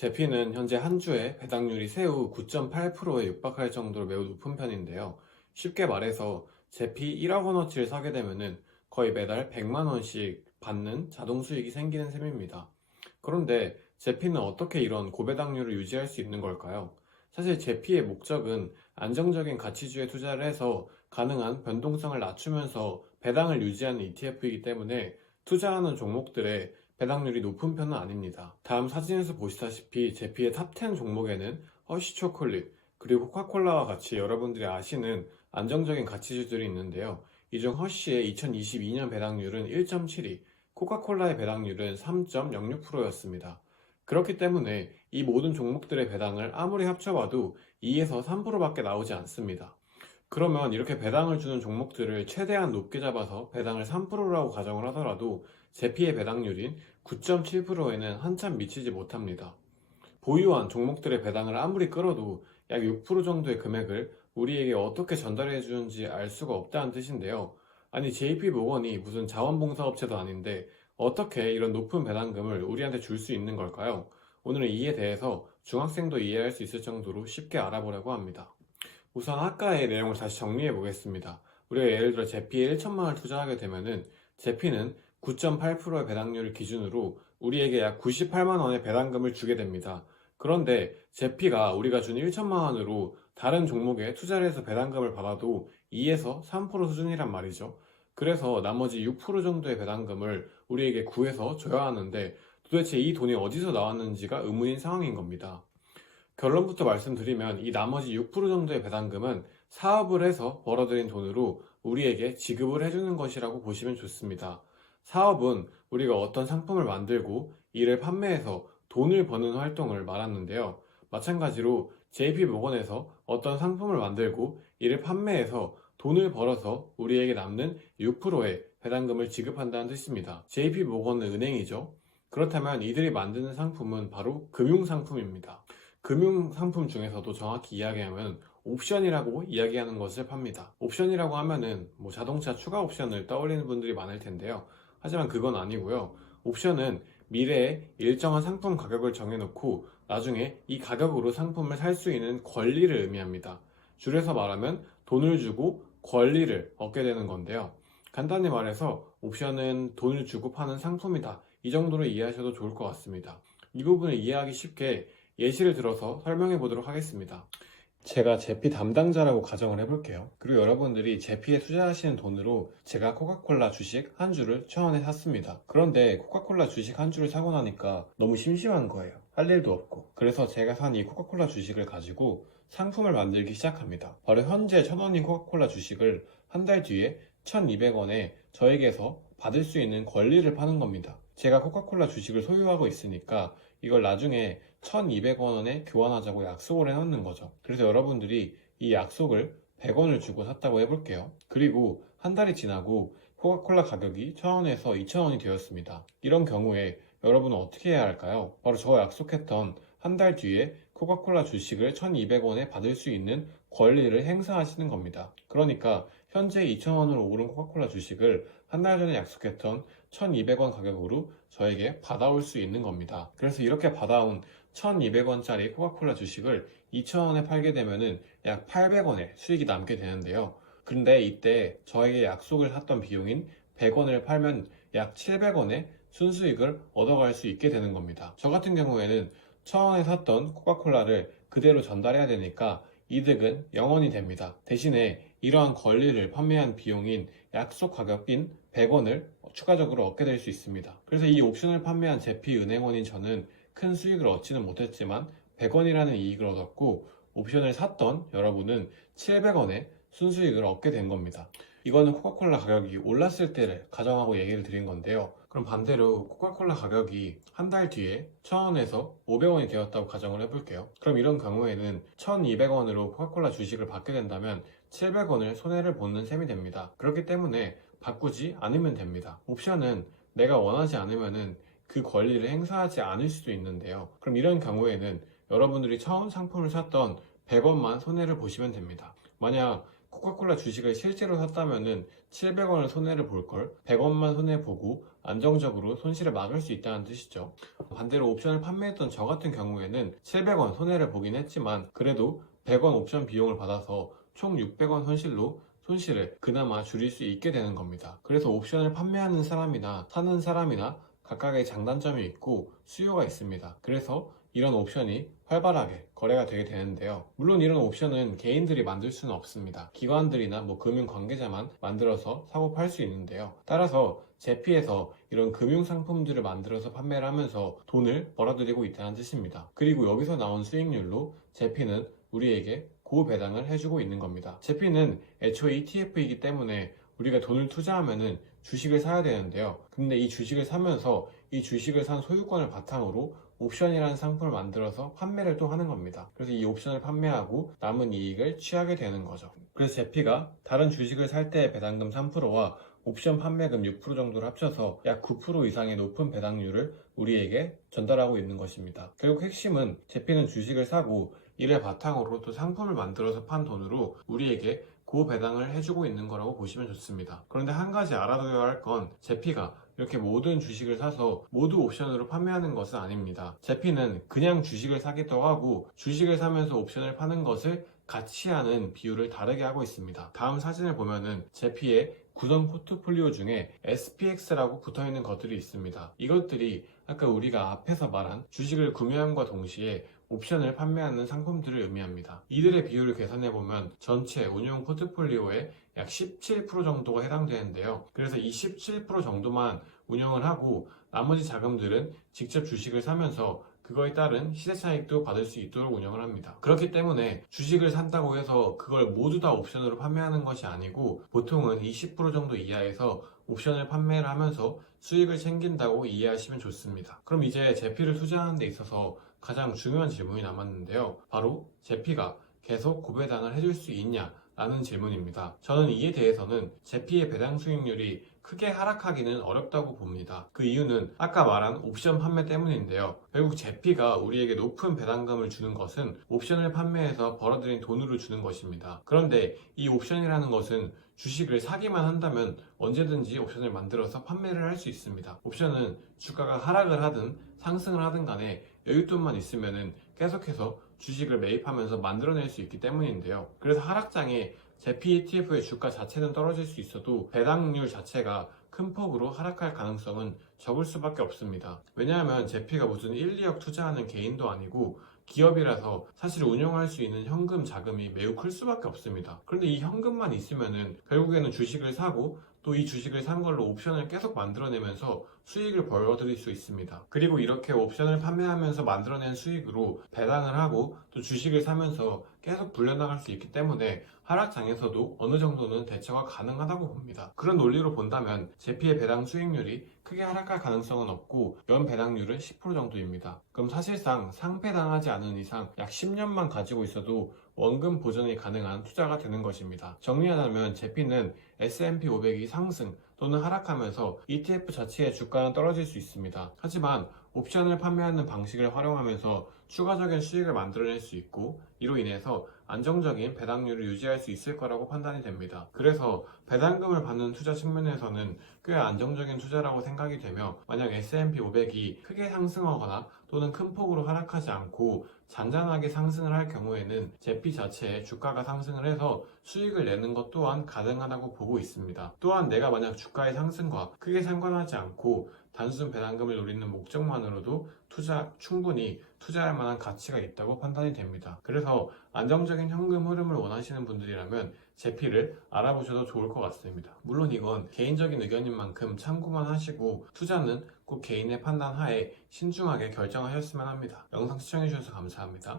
제피는 현재 한 주에 배당률이 새우 9.8%에 육박할 정도로 매우 높은 편인데요. 쉽게 말해서 제피 1억 원어치를 사게 되면은 거의 매달 100만 원씩 받는 자동 수익이 생기는 셈입니다. 그런데 제피는 어떻게 이런 고배당률을 유지할 수 있는 걸까요? 사실 제피의 목적은 안정적인 가치주에 투자를 해서 가능한 변동성을 낮추면서 배당을 유지하는 ETF이기 때문에 투자하는 종목들의 배당률이 높은 편은 아닙니다. 다음 사진에서 보시다시피 제피의 탑 10 종목에는 허쉬 초콜릿, 그리고 코카콜라와 같이 여러분들이 아시는 안정적인 가치주들이 있는데요. 이 중 허쉬의 2022년 배당률은 1.72, 코카콜라의 배당률은 3.06%였습니다. 그렇기 때문에 이 모든 종목들의 배당을 아무리 합쳐봐도 2에서 3%밖에 나오지 않습니다. 그러면 이렇게 배당을 주는 종목들을 최대한 높게 잡아서 배당을 3%라고 가정을 하더라도 제피의 배당률인 9.7%에는 한참 미치지 못합니다. 보유한 종목들의 배당을 아무리 끌어도 약 6% 정도의 금액을 우리에게 어떻게 전달해 주는지 알 수가 없다는 뜻인데요. 아니 JP모건이 무슨 자원봉사업체도 아닌데 어떻게 이런 높은 배당금을 우리한테 줄 수 있는 걸까요? 오늘은 이에 대해서 중학생도 이해할 수 있을 정도로 쉽게 알아보려고 합니다. 우선 아까의 내용을 다시 정리해 보겠습니다. 우리가 예를 들어 제피에 1천만 원을 투자하게 되면은 제피는 9.8%의 배당률을 기준으로 우리에게 약 98만 원의 배당금을 주게 됩니다. 그런데 제피가 우리가 준 1천만 원으로 다른 종목에 투자를 해서 배당금을 받아도 2에서 3% 수준이란 말이죠. 그래서 나머지 6% 정도의 배당금을 우리에게 구해서 줘야 하는데 도대체 이 돈이 어디서 나왔는지가 의문인 상황인 겁니다. 결론부터 말씀드리면 이 나머지 6% 정도의 배당금은 사업을 해서 벌어들인 돈으로 우리에게 지급을 해주는 것이라고 보시면 좋습니다. 사업은 우리가 어떤 상품을 만들고 이를 판매해서 돈을 버는 활동을 말하는데요. 마찬가지로 JP모건에서 어떤 상품을 만들고 이를 판매해서 돈을 벌어서 우리에게 남는 6%의 배당금을 지급한다는 뜻입니다. JP모건은 은행이죠. 그렇다면 이들이 만드는 상품은 바로 금융상품입니다. 금융상품 중에서도 정확히 이야기하면 옵션이라고 이야기하는 것을 팝니다. 옵션이라고 하면은 자동차 추가 옵션을 떠올리는 분들이 많을 텐데요. 하지만 그건 아니고요. 옵션은 미래에 일정한 상품 가격을 정해놓고 나중에 이 가격으로 상품을 살 수 있는 권리를 의미합니다. 줄여서 말하면 돈을 주고 권리를 얻게 되는 건데요. 간단히 말해서 옵션은 돈을 주고 파는 상품이다. 이 정도로 이해하셔도 좋을 것 같습니다. 이 부분을 이해하기 쉽게 예시를 들어서 설명해 보도록 하겠습니다. 제가 제피 담당자라고 가정을 해볼게요. 그리고 여러분들이 제피에 투자하시는 돈으로 제가 코카콜라 주식 한 주를 1,000원에 샀습니다. 그런데 코카콜라 주식 한 주를 사고 나니까 너무 심심한 거예요. 할 일도 없고. 그래서 제가 산 이 코카콜라 주식을 가지고 상품을 만들기 시작합니다. 바로 현재 1,000원인 코카콜라 주식을 한 달 뒤에 1,200원에 저에게서 받을 수 있는 권리를 파는 겁니다. 제가 코카콜라 주식을 소유하고 있으니까 이걸 나중에 1,200원에 교환하자고 약속을 해놓는 거죠. 그래서 여러분들이 이 약속을 100원을 주고 샀다고 해볼게요. 그리고 한 달이 지나고 코카콜라 가격이 1,000원에서 2,000원이 되었습니다. 이런 경우에 여러분은 어떻게 해야 할까요? 바로 저 약속했던 한 달 뒤에 코카콜라 주식을 1,200원에 받을 수 있는 권리를 행사하시는 겁니다. 그러니까 현재 2,000원으로 오른 코카콜라 주식을 한 달 전에 약속했던 1,200원 가격으로 저에게 받아올 수 있는 겁니다. 그래서 이렇게 받아온 1,200원짜리 코카콜라 주식을 2,000원에 팔게 되면은 약 800원의 수익이 남게 되는데요. 그런데 이때 저에게 약속을 했던 비용인 100원을 팔면 약 700원의 순수익을 얻어갈 수 있게 되는 겁니다. 저 같은 경우에는 1,000원에 샀던 코카콜라를 그대로 전달해야 되니까 이득은 0원이 됩니다. 대신에 이러한 권리를 판매한 비용인 약속 가격인 100원을 추가적으로 얻게 될 수 있습니다. 그래서 이 옵션을 판매한 제피은행원인 저는 큰 수익을 얻지는 못했지만 100원이라는 이익을 얻었고 옵션을 샀던 여러분은 700원의 순수익을 얻게 된 겁니다. 이거는 코카콜라 가격이 올랐을 때를 가정하고 얘기를 드린 건데요. 그럼 반대로 코카콜라 가격이 한 달 뒤에 1,000원에서 500원이 되었다고 가정을 해볼게요. 그럼 이런 경우에는 1,200원으로 코카콜라 주식을 받게 된다면 700원을 손해를 보는 셈이 됩니다. 그렇기 때문에 바꾸지 않으면 됩니다. 옵션은 내가 원하지 않으면은 그 권리를 행사하지 않을 수도 있는데요. 그럼 이런 경우에는 여러분들이 처음 상품을 샀던 100원만 손해를 보시면 됩니다. 만약 코카콜라 주식을 실제로 샀다면은 700원을 손해를 볼 걸 100원만 손해보고 안정적으로 손실을 막을 수 있다는 뜻이죠. 반대로 옵션을 판매했던 저 같은 경우에는 700원 손해를 보긴 했지만 그래도 100원 옵션 비용을 받아서 총 600원 손실을 그나마 줄일 수 있게 되는 겁니다. 그래서 옵션을 판매하는 사람이나 사는 사람이나 각각의 장단점이 있고 수요가 있습니다. 그래서 이런 옵션이 활발하게 거래가 되게 되는데요. 물론 이런 옵션은 개인들이 만들 수는 없습니다. 기관들이나 금융 관계자만 만들어서 사고 팔 수 있는데요. 따라서 제피에서 이런 금융 상품들을 만들어서 판매를 하면서 돈을 벌어들이고 있다는 뜻입니다. 그리고 여기서 나온 수익률로 제피는 우리에게 고배당을 해주고 있는 겁니다. 제피는 애초에 ETF이기 때문에 우리가 돈을 투자하면은 주식을 사야 되는데요. 근데 이 주식을 사면서 이 주식을 산 소유권을 바탕으로 옵션이라는 상품을 만들어서 판매를 또 하는 겁니다. 그래서 이 옵션을 판매하고 남은 이익을 취하게 되는 거죠. 그래서 제피가 다른 주식을 살 때의 배당금 3%와 옵션 판매금 6% 정도를 합쳐서 약 9% 이상의 높은 배당률을 우리에게 전달하고 있는 것입니다. 결국 핵심은 제피는 주식을 사고 이를 바탕으로 또 상품을 만들어서 판 돈으로 우리에게 고배당을 해주고 있는 거라고 보시면 좋습니다. 그런데 한 가지 알아둬야 할 건 제피가 이렇게 모든 주식을 사서 모두 옵션으로 판매하는 것은 아닙니다. 제피는 그냥 주식을 사기도 하고 주식을 사면서 옵션을 파는 것을 같이 하는 비율을 다르게 하고 있습니다. 다음 사진을 보면은 제피의 구성 포트폴리오 중에 SPX라고 붙어있는 것들이 있습니다. 이것들이 아까 우리가 앞에서 말한 주식을 구매함과 동시에 옵션을 판매하는 상품들을 의미합니다. 이들의 비율을 계산해보면 전체 운용 포트폴리오의 약 17% 정도가 해당되는데요. 그래서 이 17% 정도만 운영을 하고 나머지 자금들은 직접 주식을 사면서 그거에 따른 시세 차익도 받을 수 있도록 운영을 합니다. 그렇기 때문에 주식을 산다고 해서 그걸 모두 다 옵션으로 판매하는 것이 아니고 보통은 20% 정도 이하에서 옵션을 판매를 하면서 수익을 챙긴다고 이해하시면 좋습니다. 그럼 이제 제피를 투자하는 데 있어서 가장 중요한 질문이 남았는데요. 바로 제피가 계속 고배당을 해줄 수 있냐? 라는 질문입니다. 저는 이에 대해서는 제피의 배당 수익률이 크게 하락하기는 어렵다고 봅니다. 그 이유는 아까 말한 옵션 판매 때문인데요. 결국 제피가 우리에게 높은 배당금을 주는 것은 옵션을 판매해서 벌어들인 돈으로 주는 것입니다. 그런데 이 옵션이라는 것은 주식을 사기만 한다면 언제든지 옵션을 만들어서 판매를 할 수 있습니다. 옵션은 주가가 하락을 하든 상승을 하든 간에 여윳돈만 있으면은 계속해서 주식을 매입하면서 만들어낼 수 있기 때문인데요. 그래서 하락장에 제피 ETF의 주가 자체는 떨어질 수 있어도 배당률 자체가 큰 폭으로 하락할 가능성은 적을 수밖에 없습니다. 왜냐하면 제피가 무슨 1, 2억 투자하는 개인도 아니고 기업이라서 사실 운용할 수 있는 현금 자금이 매우 클 수밖에 없습니다. 그런데 이 현금만 있으면은 결국에는 주식을 사고 또 이 주식을 산 걸로 옵션을 계속 만들어내면서 수익을 벌어들일 수 있습니다. 그리고 이렇게 옵션을 판매하면서 만들어낸 수익으로 배당을 하고 또 주식을 사면서 계속 불려나갈 수 있기 때문에 하락장에서도 어느 정도는 대처가 가능하다고 봅니다. 그런 논리로 본다면 제피의 배당 수익률이 크게 하락할 가능성은 없고 연 배당률은 10% 정도입니다. 그럼 사실상 상폐당하지 않은 이상 약 10년만 가지고 있어도 원금 보전이 가능한 투자가 되는 것입니다. 정리하자면 제피는 S&P 500이 상승 또는 하락하면서 ETF 자체의 주가는 떨어질 수 있습니다. 하지만 옵션을 판매하는 방식을 활용하면서 추가적인 수익을 만들어낼 수 있고 이로 인해서 안정적인 배당률을 유지할 수 있을 거라고 판단이 됩니다. 그래서 배당금을 받는 투자 측면에서는 꽤 안정적인 투자라고 생각이 되며 만약 S&P 500이 크게 상승하거나 또는 큰 폭으로 하락하지 않고 잔잔하게 상승을 할 경우에는 제피 자체의 주가가 상승을 해서 수익을 내는 것 또한 가능하다고 보고 있습니다. 또한 내가 만약 주가의 상승과 크게 상관하지 않고 단순 배당금을 노리는 목적만으로도 충분히 투자할 만한 가치가 있다고 판단이 됩니다. 그래서 안정적인 현금 흐름을 원하시는 분들이라면 제피를 알아보셔도 좋을 것 같습니다. 물론 이건 개인적인 의견인 만큼 참고만 하시고 투자는 꼭 개인의 판단 하에 신중하게 결정하셨으면 합니다. 영상 시청해주셔서 감사합니다.